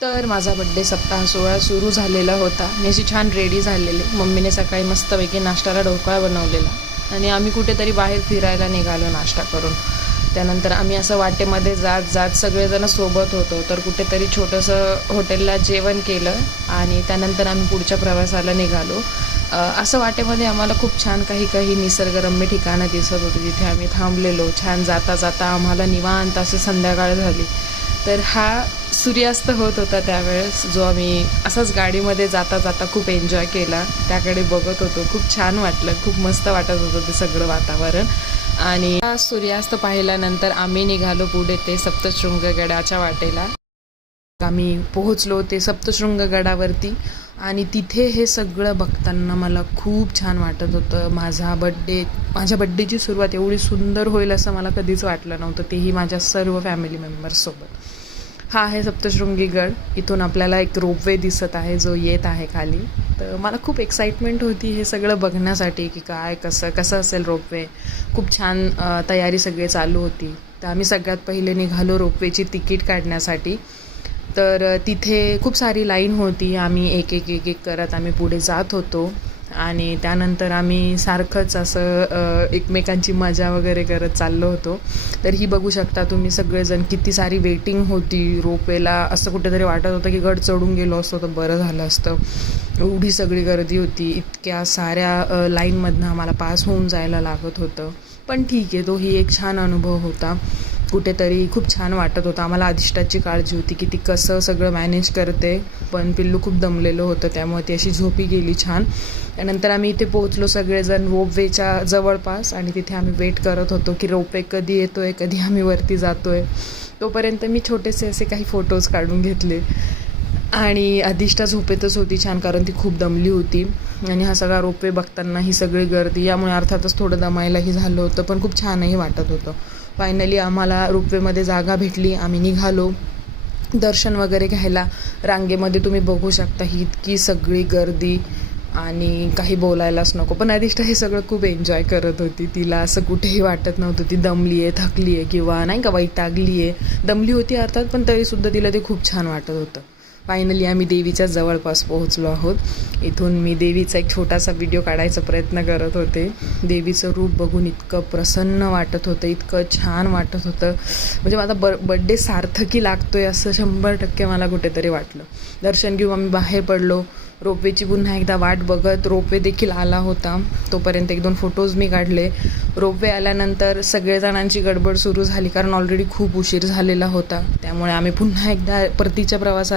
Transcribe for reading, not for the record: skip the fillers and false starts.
तर माझा बड्डे सप्ताह सोहळा सुरू झालेला होता. मी अशी छान रेडी झालेली. मम्मीने सकाळी मस्तपैकी नाश्त्याला ढोकळा बनवलेला आणि आम्ही कुठेतरी बाहेर फिरायला निघालो नाश्ता करून. त्यानंतर आम्ही असं वाटेमध्ये जात सगळेजण सोबत होतो. तर कुठेतरी छोटंसं हॉटेलला जेवण केलं आणि त्यानंतर आम्ही पुढच्या प्रवासाला निघालो. असं वाटेमध्ये आम्हाला खूप छान काही निसर्गरम्य ठिकाणं दिसत होती. तिथे आम्ही थांबलेलो. छान जाता आम्हाला निवांत असं संध्याकाळ झाली. तर हा सूर्यास्त होत होता त्यावेळेस, जो आम्ही असाच गाडीमध्ये जाता खूप एन्जॉय केला. त्याकडे बघत होतो. खूप छान वाटलं. खूप मस्त वाटत होतं ते सगळं वातावरण. आणि सूर्यास्त पाहिल्यानंतर आम्ही निघालो पुढे ते सप्तशृंगगडाच्या वाटेला. आम्ही पोहोचलो ते सप्तशृंगगडावरती आणि तिथे हे सगळं बघताना मला खूप छान वाटत होतं. माझ्या बड्डेची सुरुवात एवढी सुंदर होईल असं मला कधीच वाटलं नव्हतं, तेही माझ्या सर्व फॅमिली मेंबर्ससोबत. हा आहे सप्तशृंगी गड. इथून आपल्याला एक रोपवे दिसत आहे जो येत आहे खाली. तर मला खूप एक्साइटमेंट होती हे सगळं बघण्यासाठी की काय कसं असेल रोपवे. खूप छान तयारी सगळी चालू होती. तर आम्ही सगळ्यात पहिले निघालो रोपवेची तिकीट काढण्यासाठी. तर तिथे खूप सारी लाईन होती. आम्ही एक करत आम्ही पुढे जात होतो आणि त्यानंतर आम्ही सारखंच असं एकमेकांची मजा वगैरे करत चाललो होतो. तर ही बघू शकता तुम्ही सगळेजण, किती सारी वेटिंग होती रोपवेला. असं कुठेतरी वाटत होतं की गड चढून गेलो असतो तर बरं झालं असतं. एवढी सगळी गर्दी होती. इतक्या साऱ्या लाईनमधनं आम्हाला पास होऊन जायला लागत होतं. पण ठीक आहे, तोही एक छान अनुभव होता. कुठेतरी खूप छान वाटत होतं. आम्हाला अधिष्ठाची काळजी होती की ती कसं सगळं मॅनेज करते. पण पिल्लू खूप दमलेलं होतं, त्यामुळे ती अशी झोपी गेली छान. त्यानंतर आम्ही इथे पोहोचलो सगळेजण रोपवेच्या जवळपास आणि तिथे आम्ही वेट करत होतो की रोपवे कधी येतो आहे, कधी आम्ही वरती जातो आहे. तोपर्यंत मी छोटेसे असे काही फोटोज काढून घेतले आणि अधिष्ठा झोपेतच होती छान, कारण ती खूप दमली होती. आणि हा सगळा रोपवे बघताना ही सगळी गर्दी, यामुळे अर्थातच थोडं दमायलाही झालं होतं, पण खूप छानही वाटत होतं. फायनली आम्हाला रोपवेमध्ये जागा भेटली. आम्ही निघालो दर्शन वगैरे घ्यायला. रांगेमध्ये तुम्ही बघू शकता ही इतकी सगळी गर्दी आणि काही बोलायलाच नको. पण अधिष्ठा हे सगळं खूप एन्जॉय करत होती. तिला असं कुठेही वाटत नव्हतं ती दमली आहे, थकली आहे किंवा नाही का वैतागली आहे. दमली होती अर्थात, पण तरीसुद्धा तिला ते खूप छान वाटत होतं. फायनली आम्ही देवीच्या जवळपास पोहोचलो आहोत. इथून मी देवीचा एक छोटासा व्हिडिओ काढायचा प्रयत्न करत होते. देवीचं रूप बघून इतकं प्रसन्न वाटत होतं, इतकं छान वाटत होतं. म्हणजे माझा बड्डे सार्थकी लागतोय असं 100% मला कुठेतरी वाटलं. दर्शन घेऊन आम्ही बाहेर पडलो. रोपवेची पुन्हा एकदा वाट बघत रोपवे देखील आला होता. तोपर्यंत 1-2 फोटोज मी काढले. रोपवे आल्यानंतर सगळेजणांची गडबड सुरू झाली, कारण ऑलरेडी खूप उशीर झालेला होता. त्यामुळे आम्ही पुन्हा एकदा परतीच्या प्रवासात